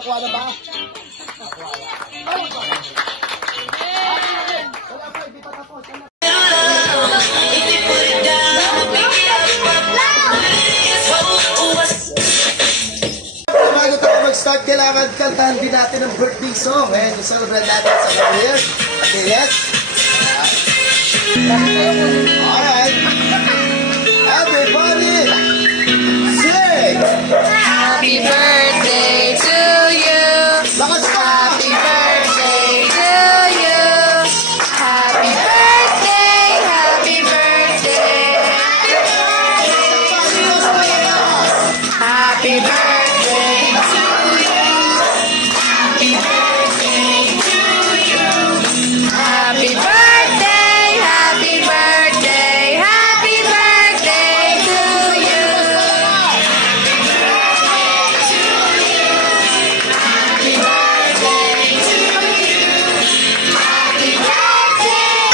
nakakuha na ba? Nakuha na. Wala pa, hindi pa tapos. Bago tayo mag-start, kailangan kantahan din natin ang birthday song. And celebrate natin sa career. Okay, yes? Alright. Everybody, sing! Happy birthday to you. Lakas ka! Happy birthday to you. Happy birthday, happy birthday. Happy birthday to you. Happy birthday to you. Happy birthday, happy birthday, happy birthday to you.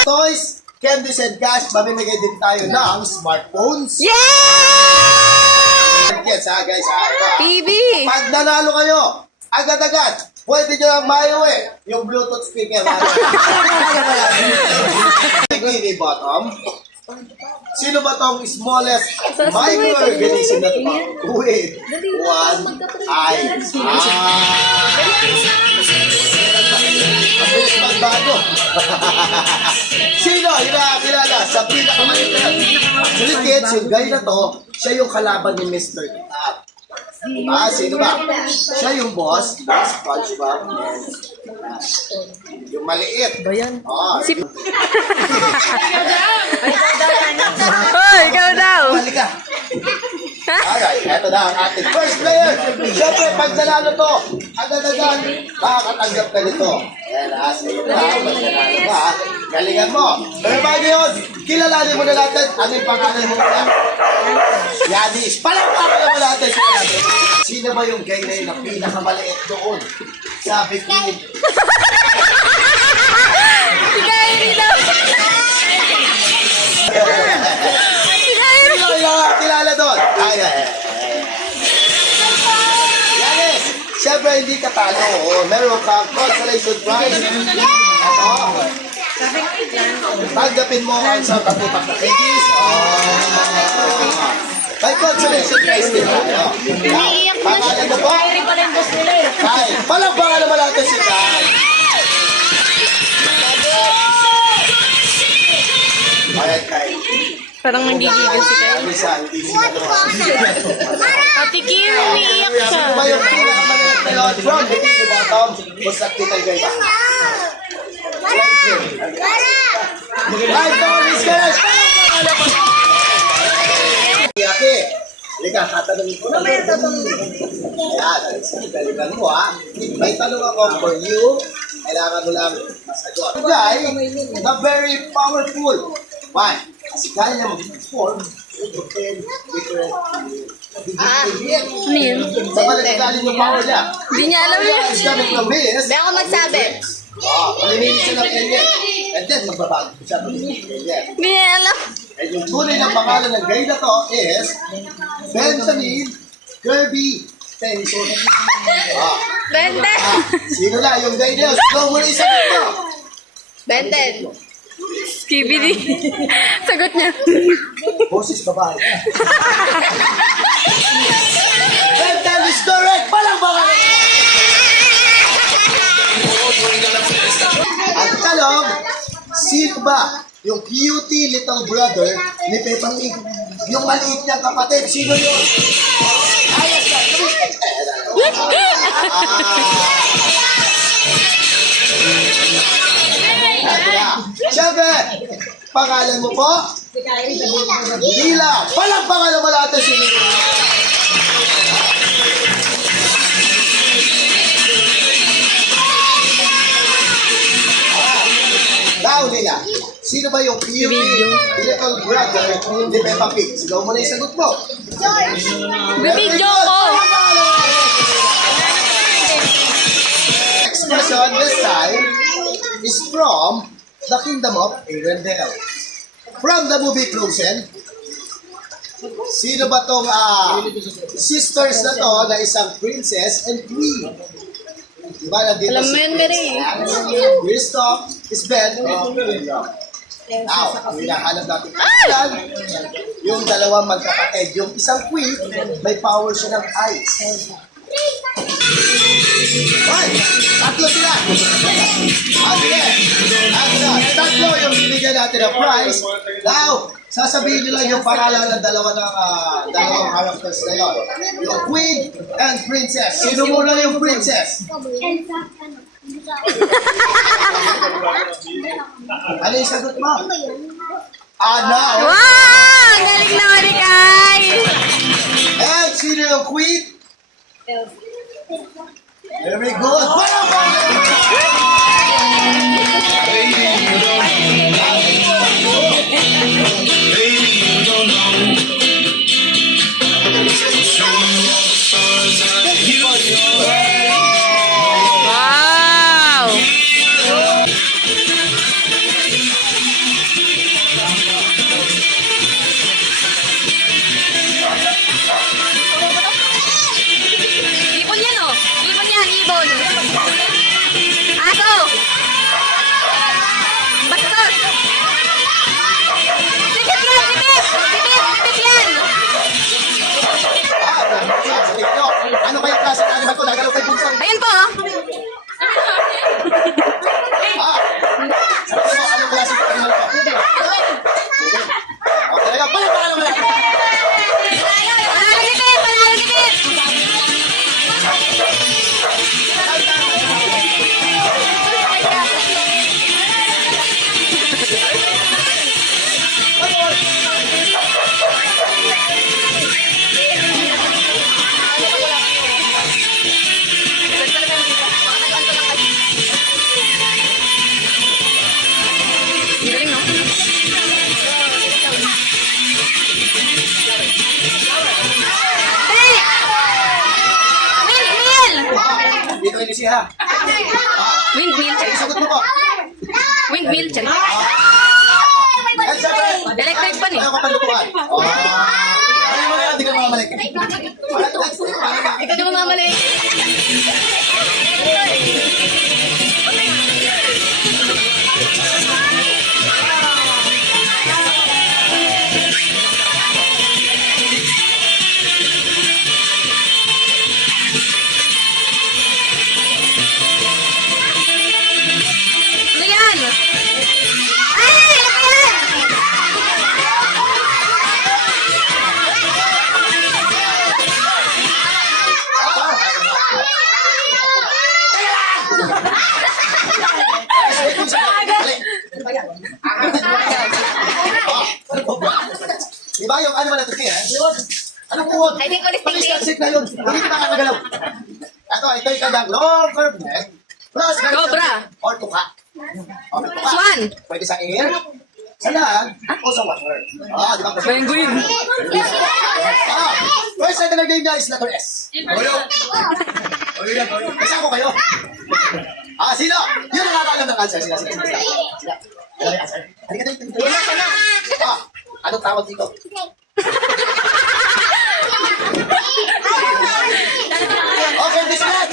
Toys, candies and cash, mamimigay din tayo ng smartphones. Yeah! Yes, ha, guys, ha. PB! Pag nanalo kayo, agad-agad, pwede nyo lang maiuwi yung Bluetooth speaker. Bikini bottom. Sino ba tong smallest microorganism na ito? With one eye. Ang bilis magbago. Sino yung nakakilala sa pinakamaliit na? Actually, kids, yung guy na to, siya yung kalaban ni Mr. Tab. Diba? Sino ba? Siya yung boss, SpongeBob. Yung maliit. Ba yan? Oh, Si... Hoy, ikaw daw! Halika. Alright, eto na ang ating first player. Siyempre, pag nanalo to, agad-agad, makakatanggap ka nito. Yan, sa'yo na. Pag nanalo ka, galingan mo. Pero bago yun, kilalanin mo na natin. Ano yung pangalan mo na? Yanis. Palangpakan naman natin. Sino ba yung gay na yun ang pinakamaliit doon sa bikini? Si Kyrie daw! Si Kyrie! Sino yung kilala doon? Ay. Yanis. Siyempre, hindi ka talo. Meron kang consolation prize. Ito. Tanggapin mo ang isang katutak na candies. May consolation prize din mo. Pangalan mo po? Kai. Palangpakan naman natin si Kai. Alright, Kai. Parang nanggigigil si Kyrie. Isa, hindi sinagawa. Ate Kim, umiiyak siya. Sino ba yung pinakamaliit na yun? From bikini bottom, basta kita yung iba. Ay, Tonis Cash! Yaki, halika, tatanungin ko na. Ayan, galingan mo ha. May tanong ako for you. Kailangan mo lang masagot. Guy, na very powerful. Why? Kasi kaya niya mag-transform into 10 different Ano yun? sa balik-galing yung power niya. Hindi niya alam yun. It's coming from his. Hindi ako magsabi. Malilinis siya ng alien. And then, magbabago siya ng alien. Hindi niya alam. And yung tunay ng pangalan ng guy na to is Benjamin Kirby Tennyson. Bente! Sino na yung guy niya? Go muna isang ito. Benten! Skibidi. Sagot niya. Boses babae. Benjamin is correct. Palang baka. At talong, sino ba yung cutie little brother ni Peppa Pig? Yung maliit niyang kapatid, sino yun? Ayos na. Siyempre, pangalan mo po? Lila. Palang pangalan mo natin si Lila. Now, Lila, sino ba yung cutie little brother ni Peppa Pig? Sigaw mo na yung sagot mo. Bibidyo ko! Next question this time is from the Kingdom of Arendelle. From the movie Frozen, sino ba tong sisters na to na isang princess and queen? Diba, nandito Alam mo yun, Mary. Your stop is bed. Now, hinahanap natin yan. Yung dalawang magkapatid. Yung isang queen, may power siya ng ice. Hoy! Tatlo sila! Sige! Tatlo yung bibigyan natin ng prize. Now, sasabihin nyo lang yung pangalan ng dalawang characters na yun. Yung queen and princess. Sino muna yung princess? Ano yung sagot mo? Ana. Wow! Ang galing na, Marikay! And sino yung queen? Very good. Wow! Ibon yan, oh. Ibon yan, ibon. Aso. Bastos. Sipit yan, sipit. Sipit yan. Ano kaya klase ng animal ko? Nagalaw kay Bunsan. Ayan po, oh. Sabi mo, anong klase ng animal ko? Okay, talaga. Panalo mo lang. Panalo sipit, panalo sipit. Galing, no? Dali! Windmill! Dito yung siya. Windmill, check. Sagot mo ko. Windmill, check. At syempre, Electric pan eh. ayaw ka panlukuhan. Ano mo yan? Hindi ka mamalik. Ikaw na mamamali. Ano yan? Ay! Ano yan? Diba yung ano man natin eh? Anong puwag? I think ulit Pag-istasik na yun. Hindi ka makakagalaw. Ito yung kanyang long curve neck. Plus, meron Cobra. siyang- Or tuka. Or tuka. Swan. Pwede sa air, sa land, o sa water. Di ba? Penguin. First letter ng game niya is letter S. Kasama ko kayo. Sino? Yun ang nakakaalam ng answer. Sila. Halika dito. Anong tawag dito? Okay, this one.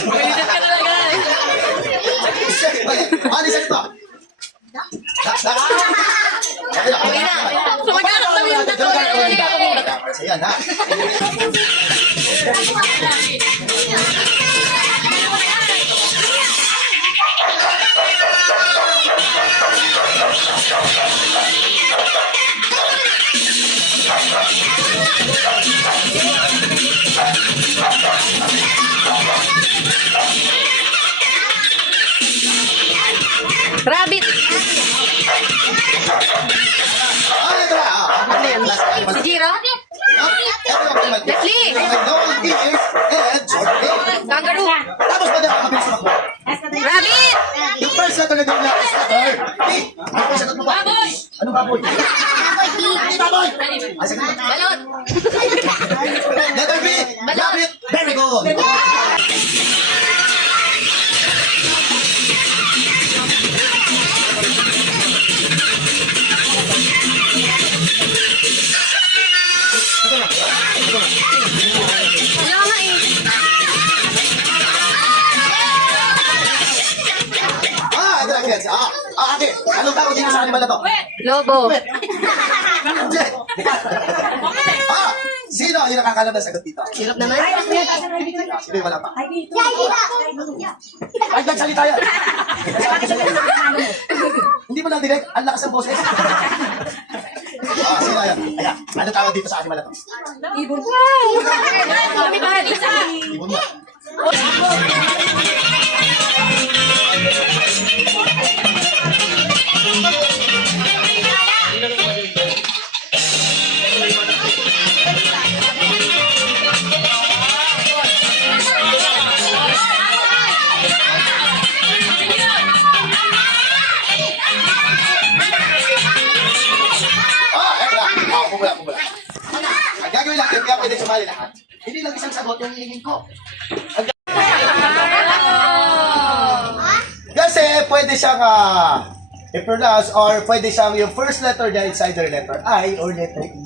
Ano isa ito? Sumagarap na yung tatlo. Ayan, ha? Rabbit. Ito na. Ano yan? Si Jiro? Leslie. Kangaroo. Tapos ba dapat mabilis ako? Rabbit. Yung first letter na gawin is letter T. Ano yung sagot mo ba? Anong baboy? Baboy! Ang sagot mo? Balot. Letter B. Rabbit. Very good. Wala nga eh. animal na to? Lobo. Sino yung nakakalam na sagot dito? Hirap naman. Sino yung wala pa? Ay, nagsalita yan. Hindi mo lang direct, ang lakas ng boses. Sino yan? Ayan, ano tawag dito sa animal na to? Ibon. Ibon mo. Pumula. Ang gagawin natin, kaya pwede sumali lahat. Hindi lang isang sagot yung hilingin ko. Kasi pwede siyang i-pronounce or pwede siyang yung first letter niya is either letter I or letter E.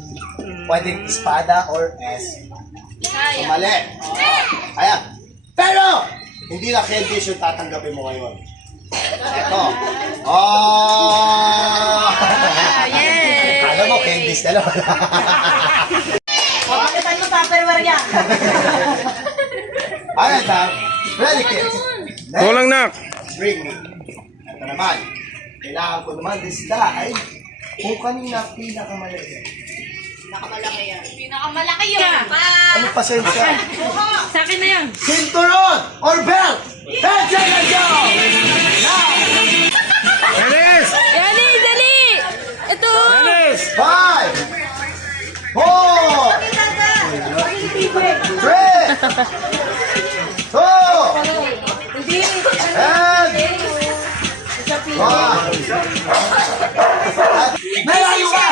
Pwede espada or S. So, mali. Ayan. Pero, hindi na candies yung tatanggapin mo ngayon. Ito. Oh! Alam mo, candies na naman. Pakitan mo tupperware yan. Ayan na. Ready, kids? Kulang nak. Bring me. Ito naman. Kailangan ko naman disguise kung kanina pinakamaliit. Pinakamalaki yun. Ano pasensya? Sa akin na yan. Cinturon or belt? 10 seconds go! Now! Dennis! Dali, dali. Ito. Dennis! 5 4 3 2 1 Malayo ka!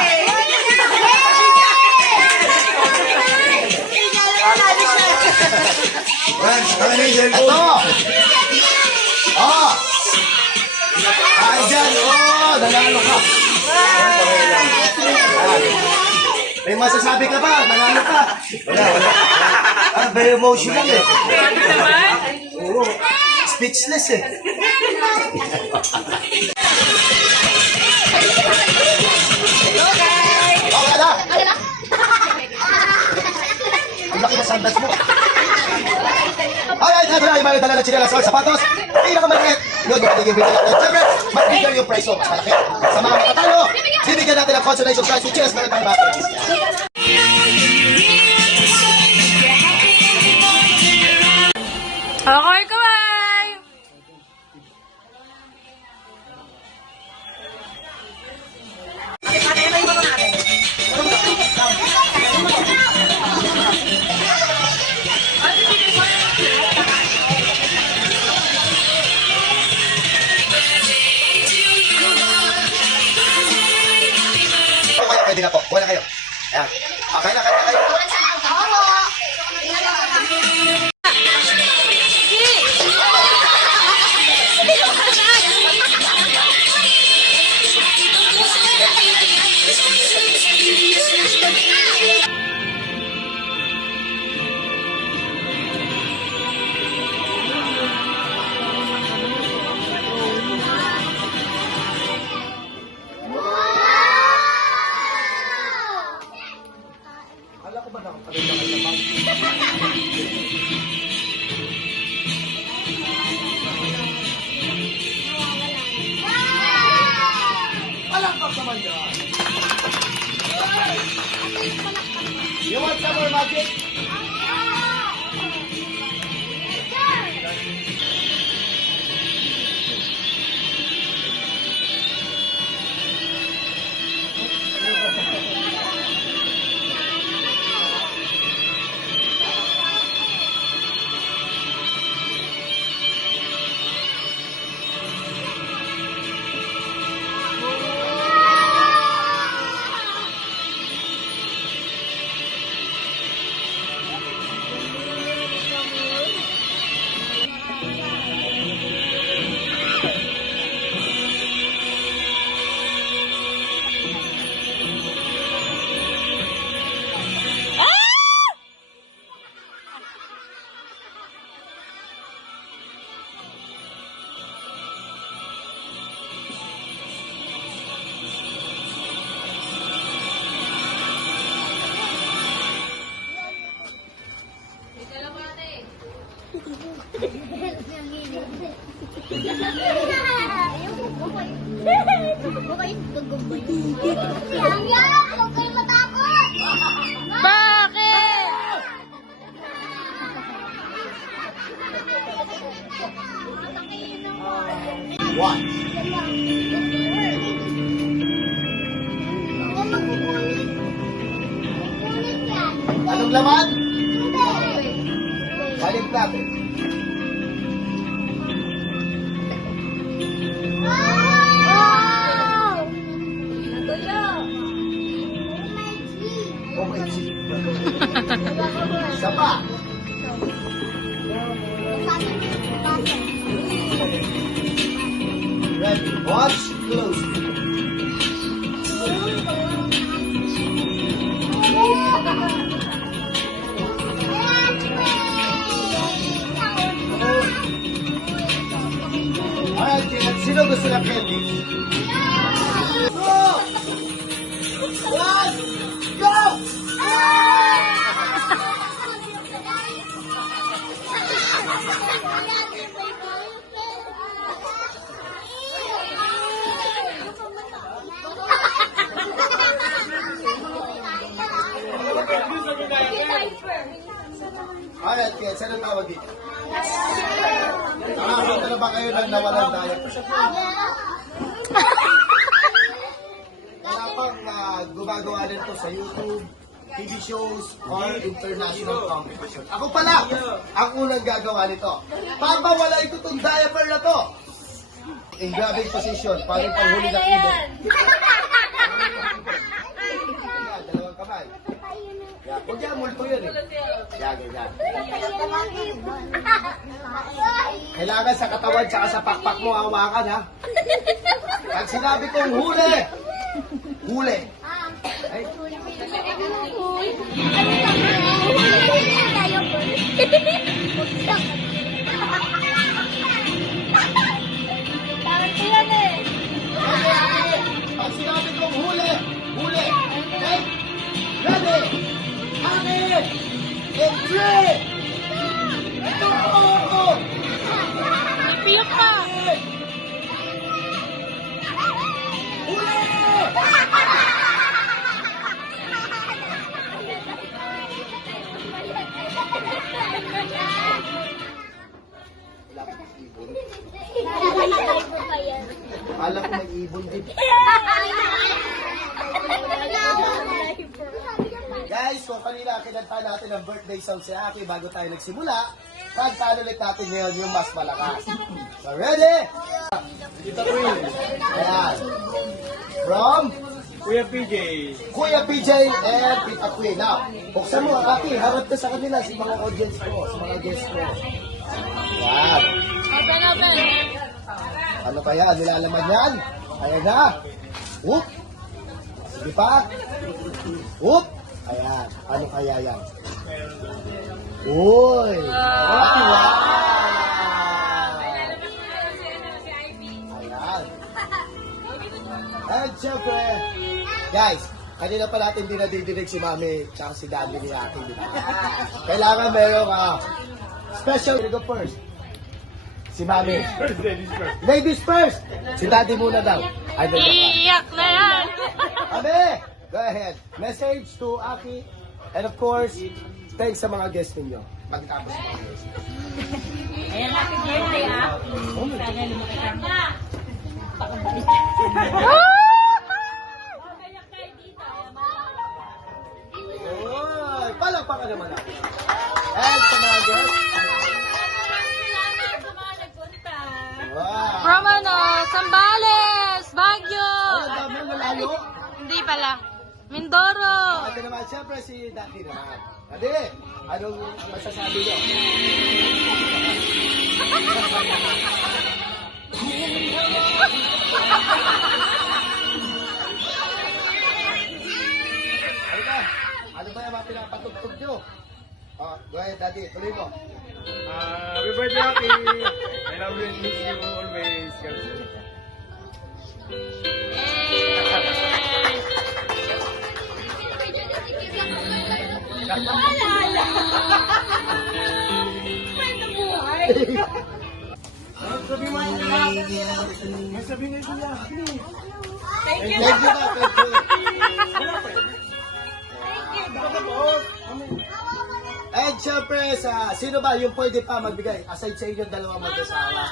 Ito! Ay, dyan! Nanalo ka! May masasabi ka ba? Nanalo ka! Wala. Very emotional eh. Oo. Speechless eh. Okay na! Ang laki na sandas mo. Ay, ito na yung mga dala ng chinelas o sapatos. Pinakamaliit. Yun, yung magiging winner natin. Siyempre, mas bigyan yung price mo. Mas malaki. Sa mga matatalo, bibigyan natin ang consolation prize with chess. Meron tayong batteries. Okay, kaway. Okay, pwede na po. Kuha na kayo. Ayan. Okay na kayo. You want some more magic? Bakit? One. Anong laman? Balik natin. Oh my God. Isa pa. Ready. Watch close. Alright, sino gusto ng candy? Go! One! Go! Alright, kids, anong tawag dito? Nakakita na ba kayo ng nawalan diaper? Wala pang gumagawa nito sa YouTube, TV shows, or international competition. Ako pala, ang unang gagawa nito. Papawala ito itong diaper na to. In grabbing position, parang panghuli ng ibon. Yan, dalawang kamay. Yan, huwag yan, multo yun eh. Yan, yan. Kailangan sa katawan tsaka sa pakpak mo hawakan ha. Pag sinabi kong huli, huli. Ay. Pag sinabi kong huli, huli. Okay? Ready? Amin! In 3, 2, Napiyok ka. Alam ko may ibon din. Guys, kung kanina kinanta natin ang birthday song si Aki bago tayo nagsimula, kantaan ulit natin ngayon yung mas malakas. So, ready? Tita Queen. Ayan. From Kuya PJ. Kuya PJ and Tita Queen. Now, buksan mo, Aki, harap ka sa kanila, sa mga audience ko, sa mga guests ko. Ayan. Open, open. Ano kaya? Nilalaman yan? Ayan na. Whoop. Sige pa. Whoop. Ayan. Ano kaya yan? Uy. Wow. Ayan. At syempre, guys, kanina pa natin dinadidinig si Mami tsaka si Daddy ni Aki. Kailangan merong special. Go first. Si Mami. Ladies first. Si Daddy muna daw. Ay, doon ka. Iyak na yan. Mami, go ahead. Message to Aki. And of course, thanks sa mga guests ninyo. Pagkatapos sa mga guests. Ayan, happy birthday, ah. Sana lumaki ka. Oy, palakpakan naman ako. And sa mga guests. Wow. From Sambales, Baguio. Ang dami malayo. Hindi pala. Mindoro. Ito naman, siyempre si Daddy naman. Daddy, anong masasabi niyo? Ano ba? Ano ba yung mga pinapatugtog niyo? Go ahead, Daddy. Tuloy mo. Happy birthday, Aki. I love you and miss you always. Sabi mo yung may sabi nga kuya. Thank you na, thank you. And syempre, sino ba yung pwede pa magbigay? Aside sa inyong dalawa mag-asawa.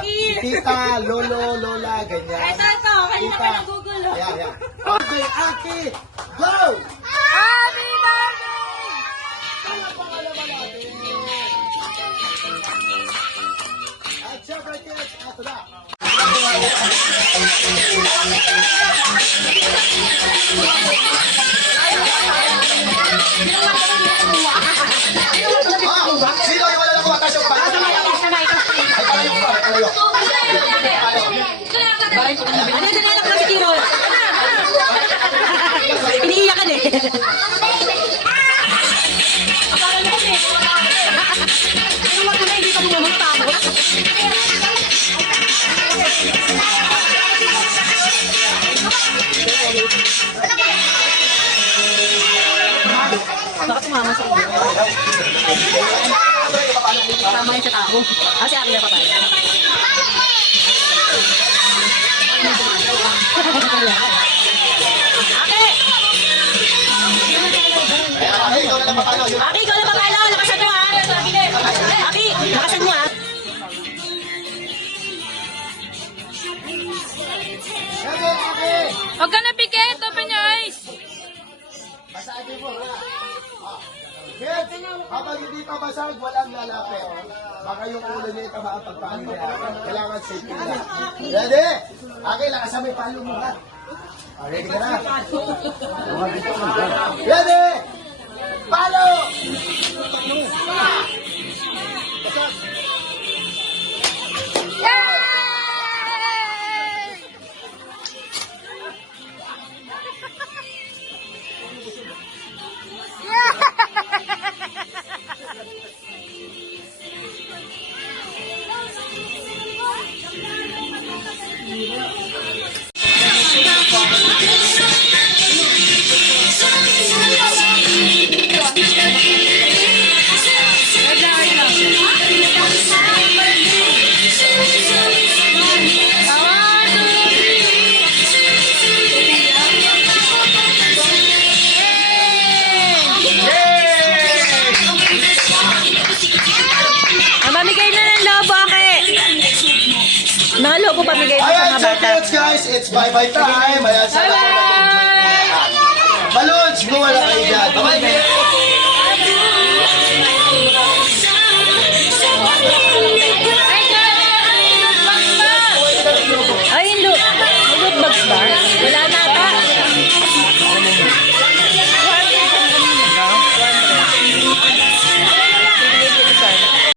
Si tita, lolo, lola, ganyan. Ito, kanina Tita. ka nagugulo. Ayan, ayan. Okay, Aki, go! Happy birthday! Ano pangalaman natin? At syempre, kids, ito na. Sino yung wala na kumatas yung pag- Ay, palayo ko, palayo. Ano yung nalala ko na si Tiro? Iniiyak ka din. Inuwag ka na, hindi pa mo magtapos. Baka tumama sa iyo. Tama yun sa tao. Kasi akin na patay. Ate! Ay, ikaw na lang patalo. Ate, ikaw na pagkala. Lakasan mo ha. Ate, lakasan mo ha. Ready, Aki? Huwag ka na pikit. Open your eyes. Basagin mo, ha? Kids, kapag hindi pa basag, walang lalapit. Baka yung ulo niya itamaan pagpaano niya. Kailangan safety na. Ready? Okay, lakasan mo yung palo mo, ha? Ready ka na? Ready? Palo! Mamigay na ng lobo, Ake. Mga lobo pamigay mo sa Ayan, mga so bata. kids, guys, it's bye-bye time. Ayan, sana po nag-enjoy kayo. Balloons, buwala kayo dyan. Bye-bye, kids!